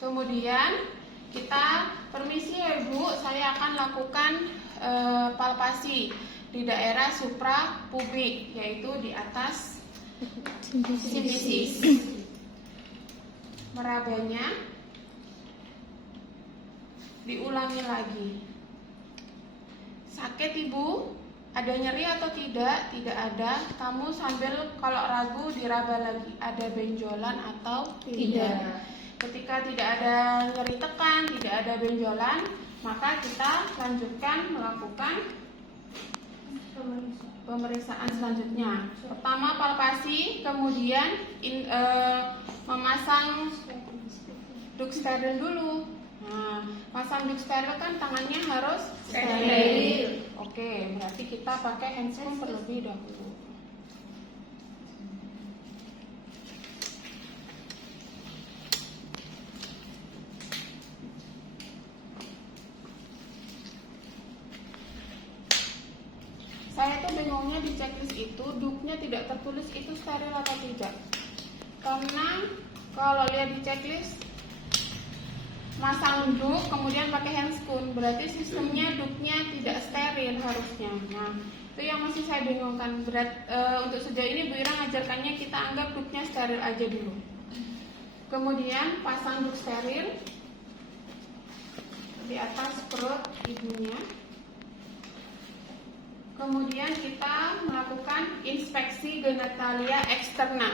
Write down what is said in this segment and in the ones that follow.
Kemudian kita permisi ya Bu, saya akan lakukan palpasi di daerah suprapubik, yaitu di atas sifisis. Merabanya diulangi lagi. Sakit Ibu? Ada nyeri atau tidak? Tidak ada. Kamu sambil kalau ragu diraba lagi, ada benjolan atau tidak? Ketika tidak ada nyeri tekan, tidak ada benjolan, maka kita lanjutkan melakukan pemeriksaan selanjutnya. Pertama palpasi, kemudian memasang duk steril dulu. Nah, pasang duk steril kan tangannya harus steril. Oke, berarti kita pakai handscoon terlebih dahulu. Saya tuh bingungnya di checklist itu duknya tidak tertulis itu steril atau tidak. Karena kalau lihat di checklist masang duk kemudian pakai handscoon, berarti sistemnya duknya tidak steril harusnya. Nah, itu yang masih saya bingungkan. Untuk sejauh ini Bu Ira ngajarkannya kita anggap duknya steril aja dulu. Kemudian pasang duk steril di atas perut ibunya. Kemudian kita melakukan inspeksi genitalia eksterna.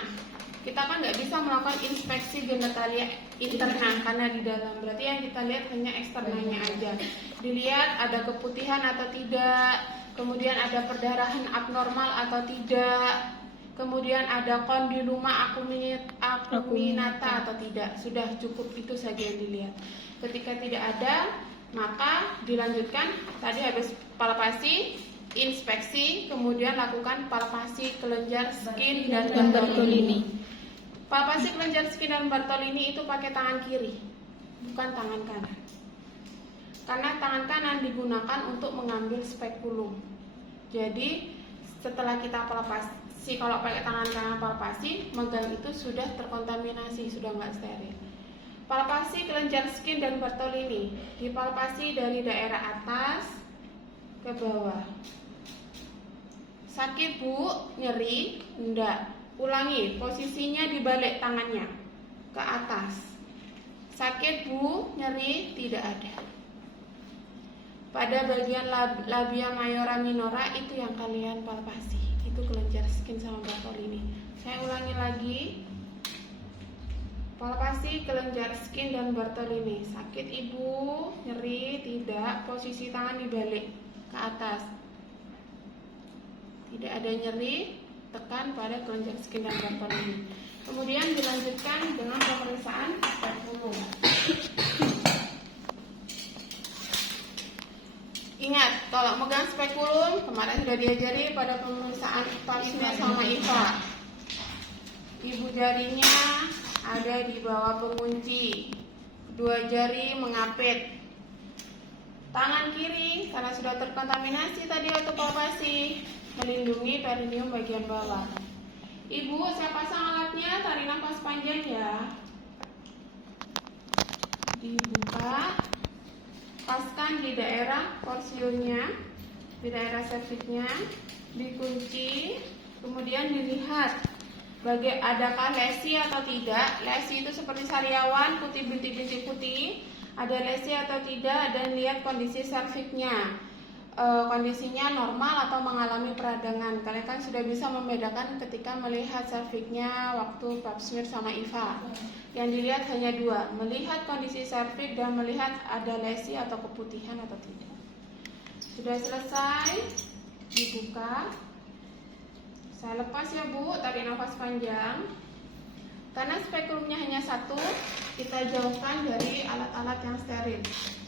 Kita kan nggak bisa melakukan inspeksi genitalia interna karena di dalam. Berarti yang kita lihat hanya eksternanya aja. Dilihat ada keputihan atau tidak, kemudian ada perdarahan abnormal atau tidak, kemudian ada kondiluma acuminata atau tidak. Sudah cukup itu saja yang dilihat. Ketika tidak ada, maka dilanjutkan tadi habis palpasi, inspeksi, kemudian lakukan palpasi kelenjar skin dan Bartolini. Palpasi kelenjar skin dan Bartolini itu pakai tangan kiri, bukan tangan kanan. Karena tangan kanan digunakan untuk mengambil spekulum. Jadi setelah kita palpasi, kalau pakai tangan kanan palpasi, megang itu sudah terkontaminasi, sudah nggak steril. Palpasi kelenjar skin dan Bartolini dipalpasi dari daerah atas ke bawah. Sakit Bu, nyeri? Enggak. Ulangi, posisinya dibalik tangannya ke atas. Sakit Bu, nyeri? Tidak ada. Pada bagian labia mayora minora itu yang kalian palpasi. Itu kelenjar skin sama Bartolini. Saya ulangi lagi. Palpasi kelenjar skin dan Bartolini. Sakit Ibu, nyeri? Tidak. Posisi tangan dibalik ke atas. Tidak ada nyeri, tekan pada kelenjar skin dan Bartolini. Kemudian dilanjutkan dengan pemeriksaan spekulum. Ingat, kalau megang spekulum kemarin sudah diajari pada pemeriksaan Pap smear sama IVA. Ibu jarinya ada di bawah pengunci, dua jari mengapit. Tangan kiri karena sudah terkontaminasi tadi waktu palpasi, melindungi perineum bagian bawah. Ibu, saya pasang alatnya, tarik nafas panjang ya. Dibuka, paskan di daerah porsiunnya, di daerah cervixnya, dikunci, kemudian dilihat adakah lesi atau tidak. Lesi itu seperti sariawan, putih bintik-bintik putih. Ada lesi atau tidak, dan lihat kondisi serviksnya. Kondisinya normal atau mengalami peradangan. Kalian kan sudah bisa membedakan ketika melihat serviksnya waktu Pap smear sama IVA. Yang dilihat hanya dua, melihat kondisi serviks dan melihat ada lesi atau keputihan atau tidak. Sudah selesai, dibuka. Saya lepas ya Bu, tarik nafas panjang. Karena spekulumnya hanya satu, kita jauhkan dari alat-alat yang steril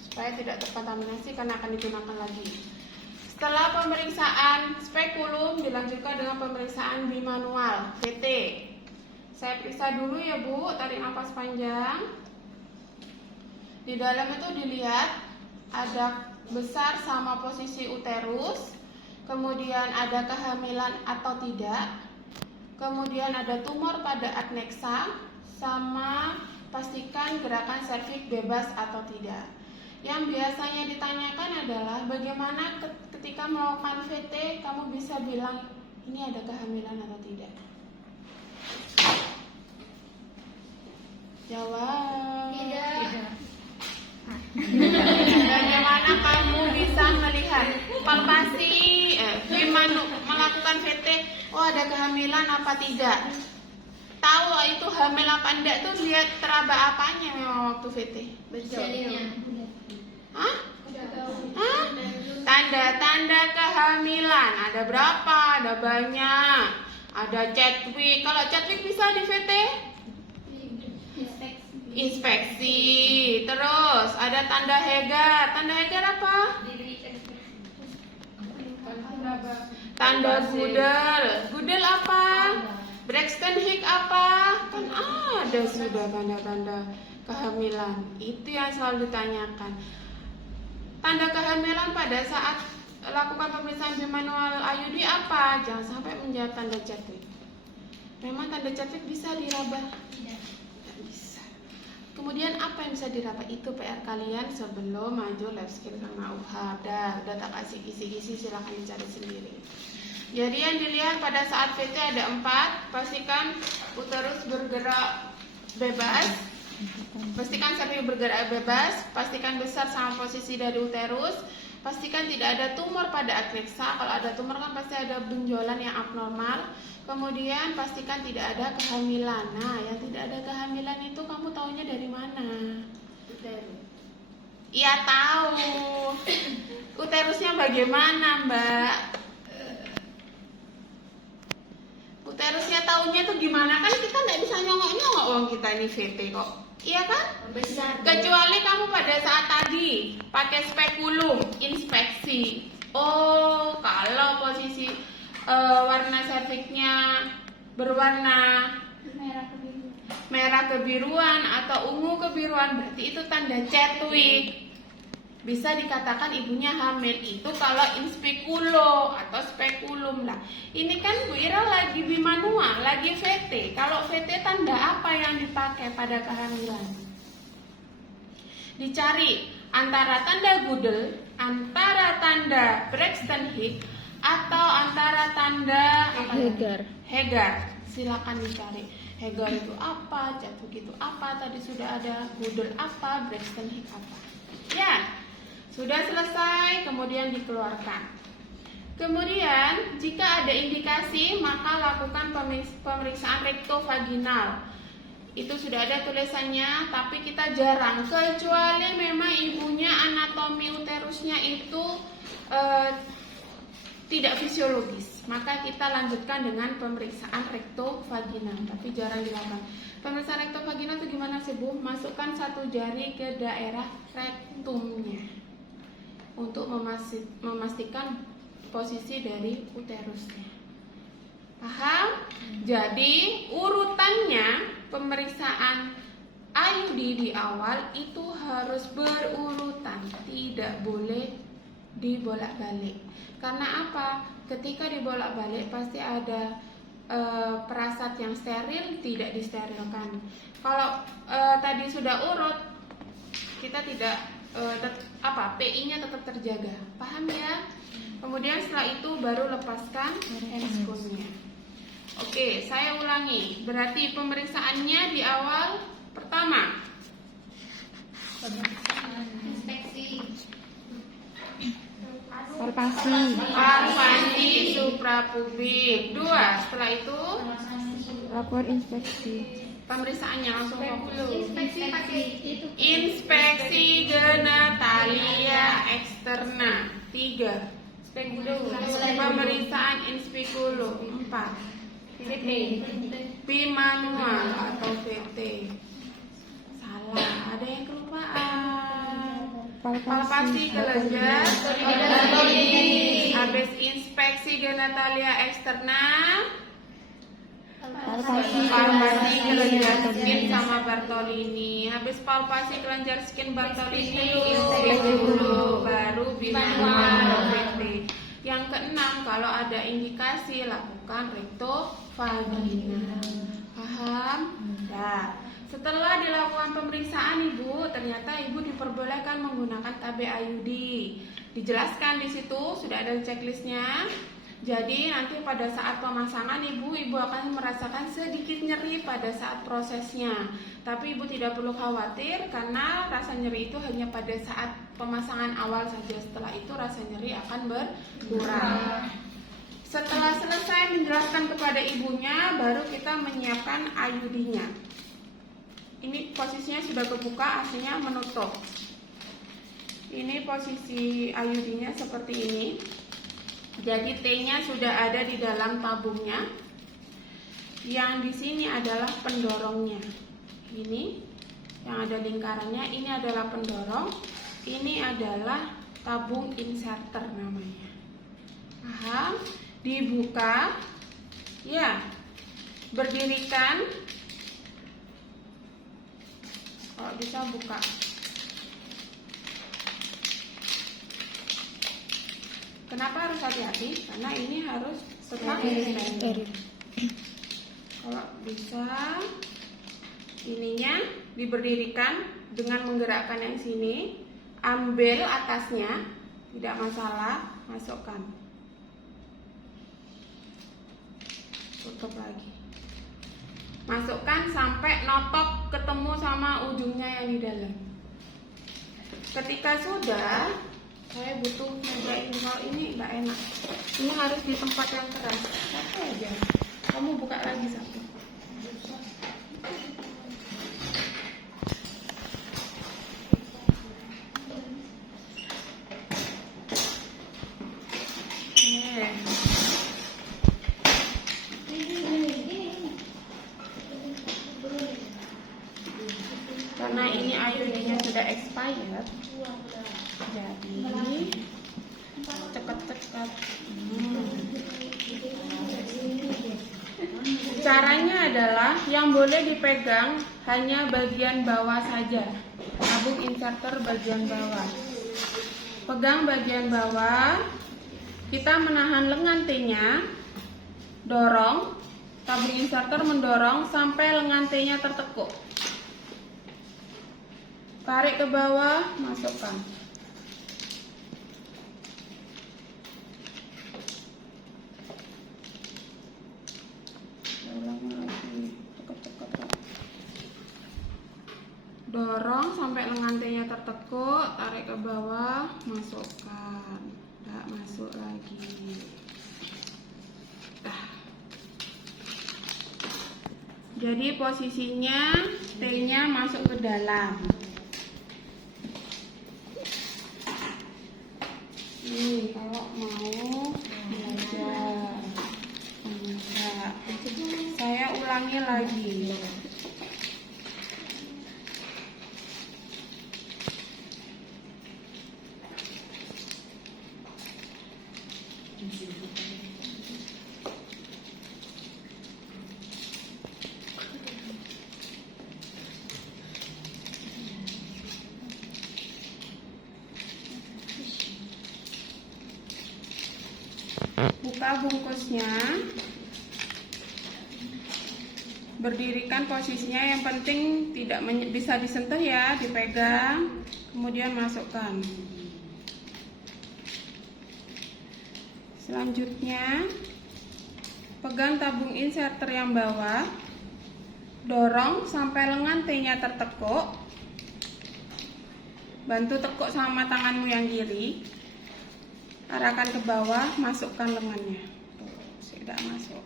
supaya tidak terkontaminasi karena akan digunakan lagi. Setelah pemeriksaan spekulum dilanjutkan dengan pemeriksaan bimanual (VT). Saya periksa dulu ya Bu, tarik nafas panjang. Di dalam itu dilihat ada besar sama posisi uterus, kemudian ada kehamilan atau tidak. Kemudian ada tumor pada adnexa sama pastikan gerakan serviks bebas atau tidak. Yang biasanya ditanyakan adalah bagaimana ketika melakukan VT kamu bisa bilang ini ada kehamilan atau tidak. Jawab. Tidak. Bagaimana kamu bisa melihat palpasi melakukan VT, oh ada kehamilan apa tidak? Tahu itu hamil apa enggak tuh lihat teraba apanya memang waktu VT? Janinnya. Hah? Tanda-tanda kehamilan ada berapa? Ada banyak. Ada Chadwick. Kalau Chadwick bisa di VT? Inspeksi. Terus ada tanda Hegar. Tanda Hegar apa? Tanda Gudel. Gudel apa? Braxton Hicks apa? Kan ada sudah tanda-tanda kehamilan. Itu yang selalu ditanyakan. Tanda kehamilan pada saat lakukan pemeriksaan bimanual IUD apa? Jangan sampai menjawab tanda Chadwick. Memang tanda Chadwick bisa diraba? Tidak bisa. Kemudian apa yang bisa diraba? Itu PR kalian sebelum maju life skill sama UHAB. Udah tak kasih kisi-kisi, silahkan dicari sendiri. Jadi yang dilihat pada saat VT ada 4. Pastikan uterus bergerak bebas. Pastikan serviks bergerak bebas, pastikan besar sama posisi dari uterus, pastikan tidak ada tumor pada akneksa. Kalau ada tumor kan pasti ada benjolan yang abnormal. Kemudian pastikan tidak ada kehamilan. Nah, yang tidak ada kehamilan itu kamu taunya dari mana? Uterus. Iya tahu. Uterusnya bagaimana, Mbak? Uterusnya taunya tuh gimana? Kan kita nggak bisa nyongok-nyongok uang kita ini VT kok. Iya kan? Besar. Kecuali kamu pada saat tadi pakai spekulum inspeksi. Oh, kalau posisi warna serviksnya berwarna merah kebiruan atau ungu kebiruan, berarti itu tanda Chadwick. Bisa dikatakan ibunya hamil. Itu kalau in speculo atau spekulum lah. Ini kan Bu Ira lagi bimanual, lagi VT. Kalau VT tanda apa yang dipakai pada kehamilan? Dicari antara tanda Gudel, antara tanda Braxton Hicks, atau antara tanda Hegar. Silakan dicari. Hegar itu apa? Chadwick itu apa? Tadi sudah ada. Gudel apa? Braxton Hicks apa? Ya. Sudah selesai, kemudian dikeluarkan. Kemudian, jika ada indikasi, maka lakukan pemeriksaan rektovaginal. Itu sudah ada tulisannya, tapi kita jarang. Kecuali memang ibunya anatomi uterusnya itu tidak fisiologis. Maka kita lanjutkan dengan pemeriksaan rektovaginal. Tapi jarang dilakukan. Pemeriksaan rektovaginal itu gimana sih, Bu? Masukkan satu jari ke daerah rektumnya untuk memastikan posisi dari uterusnya. Paham? Jadi urutannya pemeriksaan IUD di awal itu harus berurutan, tidak boleh dibolak-balik. Karena apa? Ketika dibolak-balik pasti ada perasat yang steril, tidak disterilkan. Kalau tadi sudah urut, kita tidak PI-nya tetap terjaga. Paham ya? Kemudian setelah itu baru lepaskan handscoon-nya. Oke, saya ulangi. Berarti pemeriksaannya di awal pertama Inspeksi. palpasi suprapubik. 2. Setelah itu Lapor inspeksi. pemeriksaannya langsung fokus. Inspeksi Genitalia eksterna. 3. Pemeriksaan in speculum. 4. Bimanual atau VT. Salah, ada yang kelupaan. Palpasi kelenjar. Habis inspeksi genitalia eksterna. Palpasi kelenjar skin sama Bartolini. Habis palpasi kelenjar skin Bartolini dulu, baru bimanual VT. Yang keenam, kalau ada indikasi lakukan rektovaginal. Paham? Nah, setelah dilakukan pemeriksaan Ibu, ternyata Ibu diperbolehkan menggunakan tabir IUD. Dijelaskan di situ, sudah ada checklistnya. Jadi nanti pada saat pemasangan Ibu akan merasakan sedikit nyeri pada saat prosesnya. Tapi Ibu tidak perlu khawatir karena rasa nyeri itu hanya pada saat pemasangan awal saja. Setelah itu rasa nyeri akan berkurang. Setelah selesai menjelaskan kepada ibunya, baru kita menyiapkan IUD-nya. Ini posisinya sudah kebuka, artinya menutup. Ini posisi IUD-nya seperti ini. Jadi T-nya sudah ada di dalam tabungnya. Yang di sini adalah pendorongnya. Ini yang ada lingkarannya, ini adalah pendorong. Ini adalah tabung inserter namanya. Paham? Dibuka, ya, berdirikan. Kalau bisa buka. Kenapa harus hati-hati? Karena ini harus tetap steril. Kalau bisa, ininya diberdirikan dengan menggerakkan yang sini, ambil atasnya, tidak masalah, masukkan. Tutup lagi. Masukkan sampai notok ketemu sama ujungnya yang di dalam. Ketika sudah, saya butuh nyobain. Kalau ini nggak enak. Ini harus di tempat yang keras. Satu aja. Kamu buka lagi satu. Karena ini IUD-nya sudah expired, jadi cekat-cekat. Caranya adalah yang boleh dipegang hanya bagian bawah saja, tabung inserter bagian bawah. Pegang bagian bawah, kita menahan lengan T-nya, dorong, tabung inserter mendorong sampai lengan T-nya tertekuk. Tarik ke bawah, masukkan. Ulang lagi, tekuk. Dorong sampai lengan T-nya tertekuk, tarik ke bawah, masukkan. Tidak masuk lagi. Jadi posisinya T-nya masuk ke dalam. Ini kalau mau belajar memasak, saya ulangi lagi. Buka bungkusnya, berdirikan posisinya, yang penting tidak bisa disentuh ya, dipegang, kemudian masukkan. Selanjutnya, pegang tabung inserter yang bawah, dorong sampai lengan T-nya tertekuk, bantu tekuk sama tanganmu yang kiri. Arahkan ke bawah, masukkan lengannya. Tidak masuk.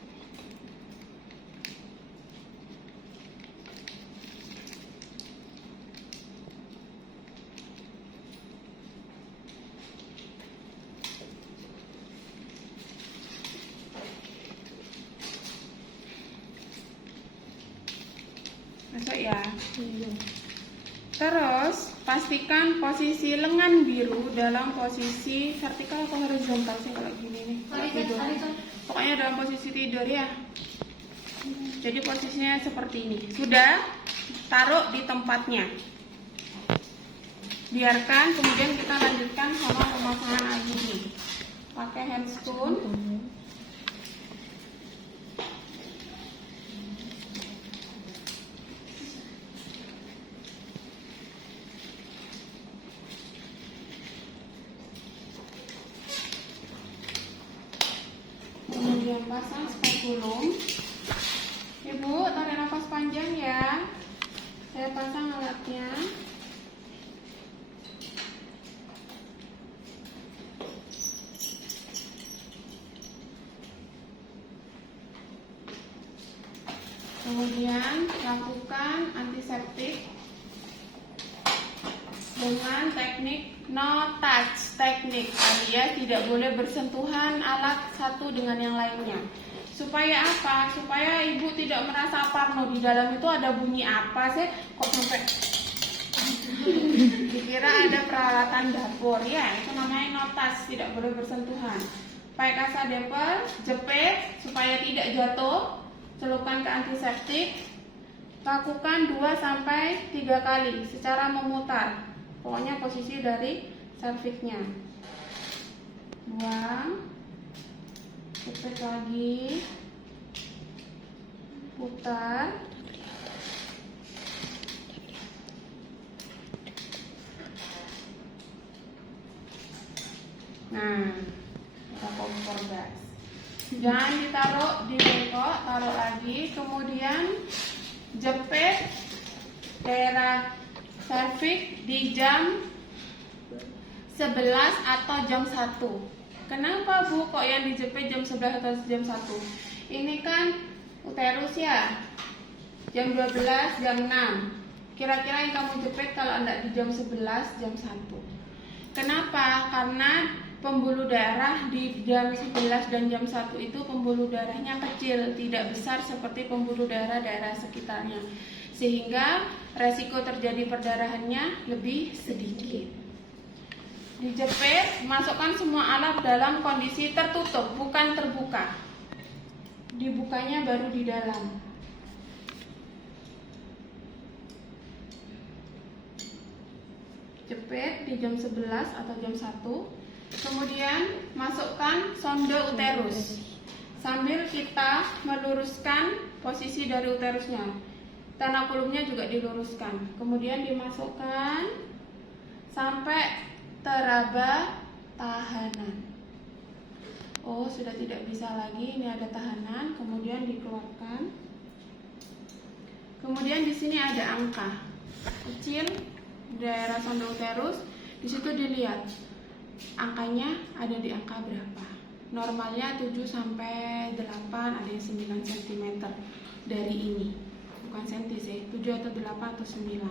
Masuk ya. Terus pastikan posisi lengan biru dalam posisi vertikal atau horizontal sih kalau gini nih. Horizontal. Pokoknya dalam posisi tidur ya. Jadi posisinya seperti ini. Sudah, taruh di tempatnya. Biarkan, kemudian kita lanjutkan sama pemasangan IUD. Pakai handscoon. Kemudian lakukan antiseptik dengan teknik no touch teknik, alias tidak boleh bersentuhan alat satu dengan yang lainnya. Supaya apa? Supaya ibu tidak merasa parno, di dalam itu ada bunyi apa sih kok sampai dikira ada peralatan dapur. Ya, itu namanya no touch, tidak boleh bersentuhan. Pakai kasa damper, jepit supaya tidak jatuh, celupkan ke antiseptik. Lakukan 2-3 kali secara memutar. Pokoknya posisi dari serviknya. Buang. Jepit lagi. Putar. Nah, kita kompor gas. Jangan ditaruh di bengkok, taruh lagi. Kemudian jepit daerah servik di jam 11 atau jam 1. Kenapa Bu kok yang dijepit jam 11 atau jam 1? Ini kan uterus ya. Jam 12, jam 6. Kira-kira yang kamu jepit kalau enggak di jam 11, jam 1. Kenapa? Karena pembuluh darah di jam 11 dan jam 1 itu pembuluh darahnya kecil, tidak besar seperti pembuluh darah daerah sekitarnya. Sehingga resiko terjadi perdarahannya lebih sedikit. Dijepit, masukkan semua alat dalam kondisi tertutup, bukan terbuka. Dibukanya baru di dalam. Jepit di jam 11 atau jam 1. Kemudian masukkan sonde uterus sambil kita meluruskan posisi dari uterusnya. Tanakulumnya juga diluruskan. Kemudian dimasukkan sampai teraba tahanan. Oh, sudah tidak bisa lagi. Ini ada tahanan. Kemudian dikeluarkan. Kemudian di sini ada angka kecil daerah sonde uterus. Di situ dilihat angkanya ada di angka berapa. Normalnya 7-8, ada yang 9 cm dari ini. Bukan senti sih, 7 atau 8 atau 9.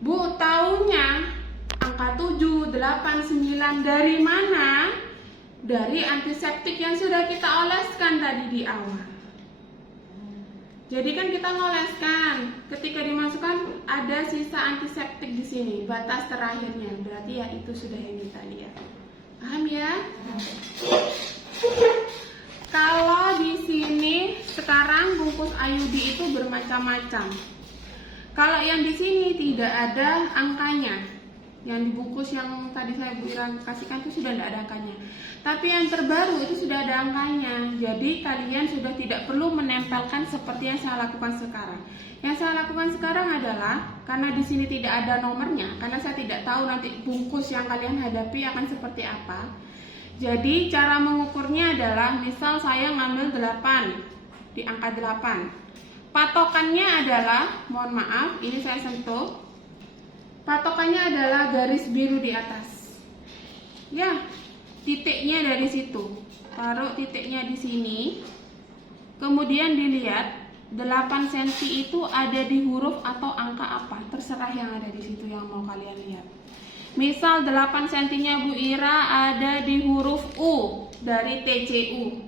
Bu, taunya angka 7, 8, 9 dari mana? Dari antiseptik yang sudah kita oleskan tadi di awal. Jadi kan kita ngoleskan, ketika dimasukkan ada sisa antiseptik di sini, batas terakhirnya. Berarti ya itu sudah yang kita lihat. Paham ya? Kalau di sini sekarang bungkus IUD itu bermacam-macam. Kalau yang di sini tidak ada angkanya. Yang dibungkus yang tadi saya Bu Ira kasihkan itu sudah tidak ada angkanya. Tapi yang terbaru itu sudah ada angkanya. Jadi kalian sudah tidak perlu menempelkan seperti yang saya lakukan sekarang. Yang saya lakukan sekarang adalah karena di sini tidak ada nomornya, karena saya tidak tahu nanti bungkus yang kalian hadapi akan seperti apa. Jadi cara mengukurnya adalah misal saya ngambil 8 di angka 8. Patokannya adalah, mohon maaf, ini saya sentuh. Patokannya adalah garis biru di atas. Ya, titiknya dari situ. Taruh titiknya di sini. Kemudian dilihat 8 cm itu ada di huruf atau angka apa. Terserah yang ada di situ yang mau kalian lihat. Misal 8 cm-nya Bu Ira ada di huruf U dari TCU.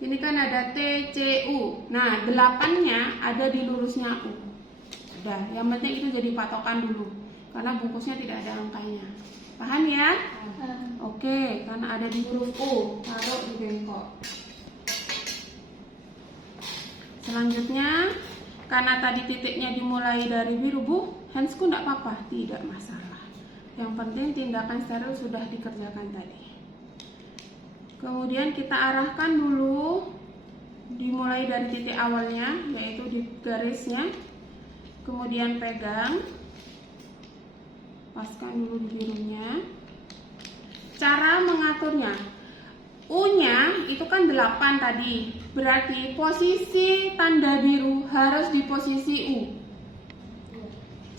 Ini kan ada TCU. Nah, 8-nya ada di lurusnya U. Udah, yang penting itu jadi patokan dulu. Karena bungkusnya tidak ada angkanya. Paham ya? Oke, karena ada di huruf U, taruh di bengkok. Selanjutnya, karena tadi titiknya dimulai dari biru, Bu, handsku enggak apa-apa, tidak masalah. Yang penting tindakan steril sudah dikerjakan tadi. Kemudian kita arahkan dulu, dimulai dari titik awalnya, yaitu di garisnya. Kemudian pegang, paskan dulu di birunya. Cara mengaturnya, U-nya itu kan 8 tadi, berarti posisi tanda biru harus di posisi U.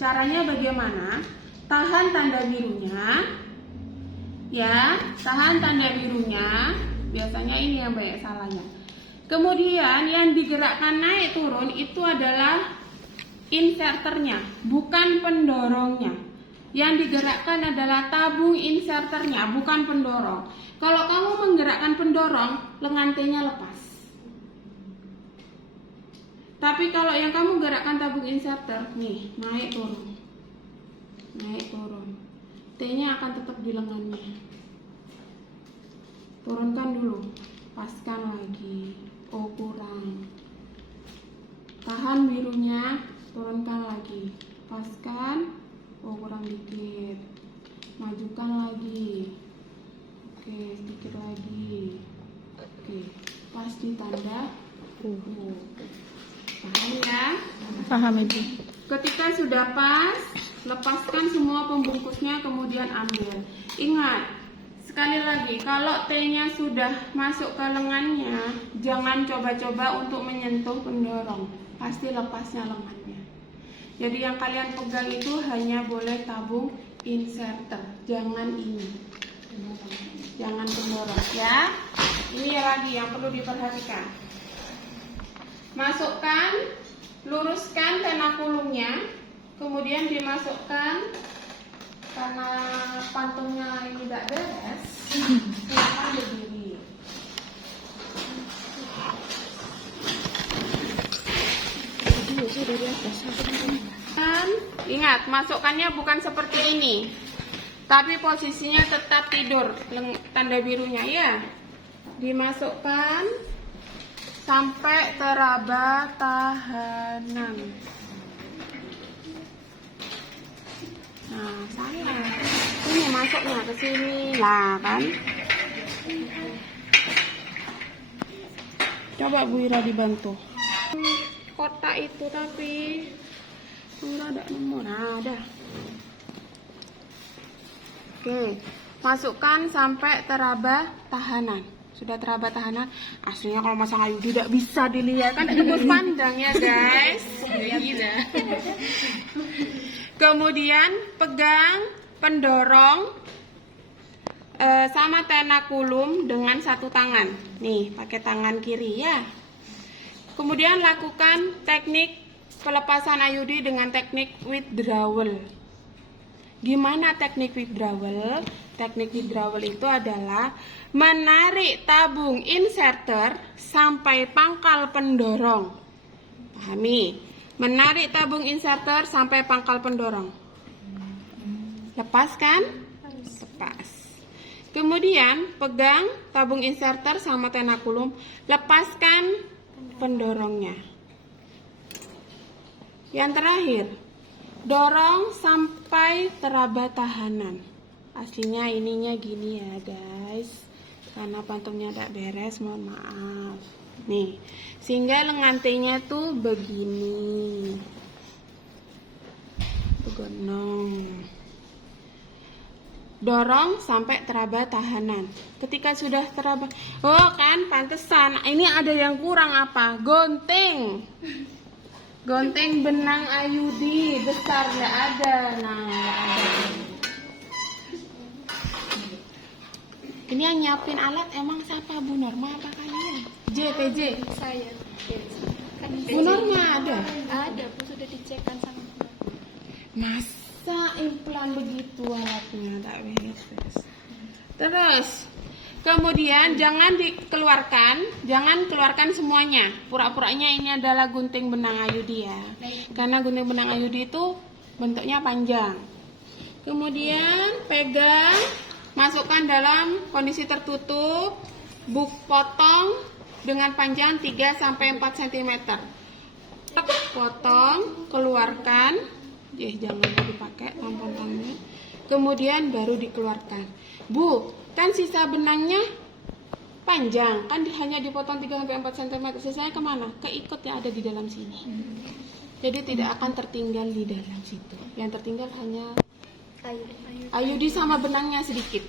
Caranya bagaimana? Tahan tanda birunya, ya, tahan tanda birunya. Biasanya ini yang banyak salahnya. Kemudian yang digerakkan naik turun itu adalah inserternya, bukan pendorongnya. Yang digerakkan adalah tabung inserternya, bukan pendorong. Kalau kamu menggerakkan pendorong, lengan T-nya lepas. Tapi kalau yang kamu gerakkan tabung inserter, nih, naik turun. Naik turun. T-nya akan tetap di lengannya. Turunkan dulu. Paskan lagi. Oh, kurang. Tahan birunya, turunkan lagi. Paskan. Oh, kurang dikit. Majukan lagi. Oke, sedikit lagi. Oke, pas di tanda. Paham ya? Paham Ibu. Ketika sudah pas, lepaskan semua pembungkusnya, kemudian ambil. Ingat, sekali lagi, kalau T-nya sudah masuk ke lengannya, jangan coba-coba untuk menyentuh pendorong. Pasti lepasnya lengannya. Jadi yang kalian pegang itu hanya boleh tabung inserter, jangan ini. Jangan pendorong ya. Ini lagi yang perlu diperhatikan. Masukkan, luruskan tenakulumnya, kemudian dimasukkan karena pantungnya ini tidak beres, silakan berdiri. Dan ingat, masukkannya bukan seperti ini, tapi posisinya tetap tidur, tanda birunya ya. Dimasukkan sampai teraba tahanan. Nah, saya ini masuknya ke sini lah kan. Coba Bu Ira dibantu. Kotak itu tapi enggak ada nomor. Nah, ada. Oke, masukkan sampai teraba tahanan. Sudah teraba tahanan. Aslinya kalau masang ayu tidak bisa dilihat kan, tembus pandang ya guys. Kemudian pegang pendorong sama tenakulum dengan satu tangan. Nih, pakai tangan kiri ya. Kemudian lakukan teknik pelepasan IUD dengan teknik withdrawal. Gimana teknik withdrawal? Teknik withdrawal itu adalah menarik tabung inserter sampai pangkal pendorong. Pahami? Menarik tabung inserter sampai pangkal pendorong. Lepaskan? Lepas. Kemudian pegang tabung inserter sama tenakulum, lepaskan pendorongnya. Yang terakhir, dorong sampai teraba tahanan. Aslinya ininya gini ya guys, karena pantungnya tidak beres, mohon maaf. Nih, sehingga lengan T-nya tuh begini, begonong. Dorong sampai teraba tahanan. Ketika sudah teraba, oh kan pantesan. Ini ada yang kurang apa? Gunting. Gunting benang IUD besar nggak ada. Nah, nggak ada. Ini yang nyiapin alat emang siapa? Bu Norma apa kalian? JPJ. Saya. Bu Norma ada. Ada, Bu, sudah dicekkan sama Bu. Masa implan begitu alatnya tak beres. Terus kemudian jangan keluarkan semuanya. Pura-puranya ini adalah gunting benang IUD ya. Karena gunting benang IUD itu bentuknya panjang. Kemudian pegang, masukkan dalam kondisi tertutup, potong dengan panjang 3 sampai 4 cm. Potong, keluarkan. Jangan dipakai tampon-tamponnya. Kemudian baru dikeluarkan. Bu, kan sisa benangnya panjang, kan hanya dipotong 3-4 cm. Sisanya kemana? Keikut yang ada di dalam sini. Jadi tidak akan tertinggal di dalam situ. Yang tertinggal hanya IUD sama benangnya sedikit.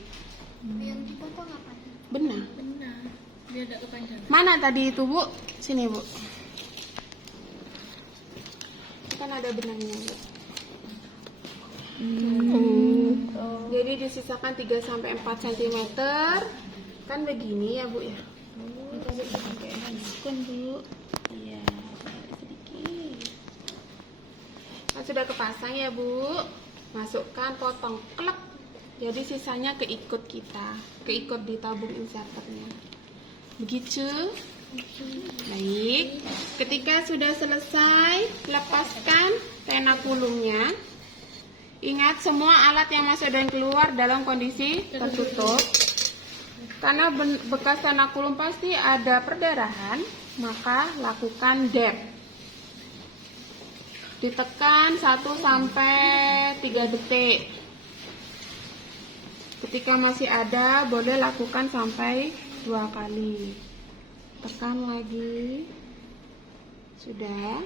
Yang dipotong apa? Benang. Benar. Dia ada kepanjangan. Mana tadi itu Bu? Sini Bu. Kan ada benangnya Bu. Jadi disisakan 3-4 cm. Kan begini ya Bu ya. Kan Bu. Iya, sedikit. Nah, sudah kepasang ya Bu. Masukkan, potong, klep. Jadi sisanya keikut kita, keikut di tabung inserternya. Begitu. Baik. Ketika sudah selesai, lepaskan pena kulumnya. Ingat semua alat yang masuk dan keluar dalam kondisi tertutup. Karena bekas pena kulum pasti ada perdarahan, maka lakukan dab. Ditekan 1 sampai 3 detik. Ketika masih ada, boleh lakukan sampai 2 kali. Tekan lagi. Sudah.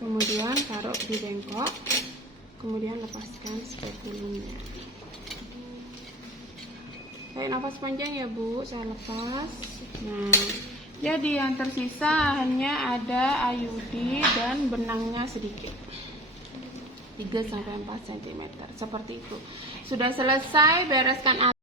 Kemudian taruh di bengkok. Kemudian lepaskan spekulumnya. Tarik nafas panjang ya Bu, saya lepas. Nah, jadi yang tersisa hanya ada ayudi dan benangnya sedikit. 3-4 cm seperti itu. Sudah selesai, bereskan alat.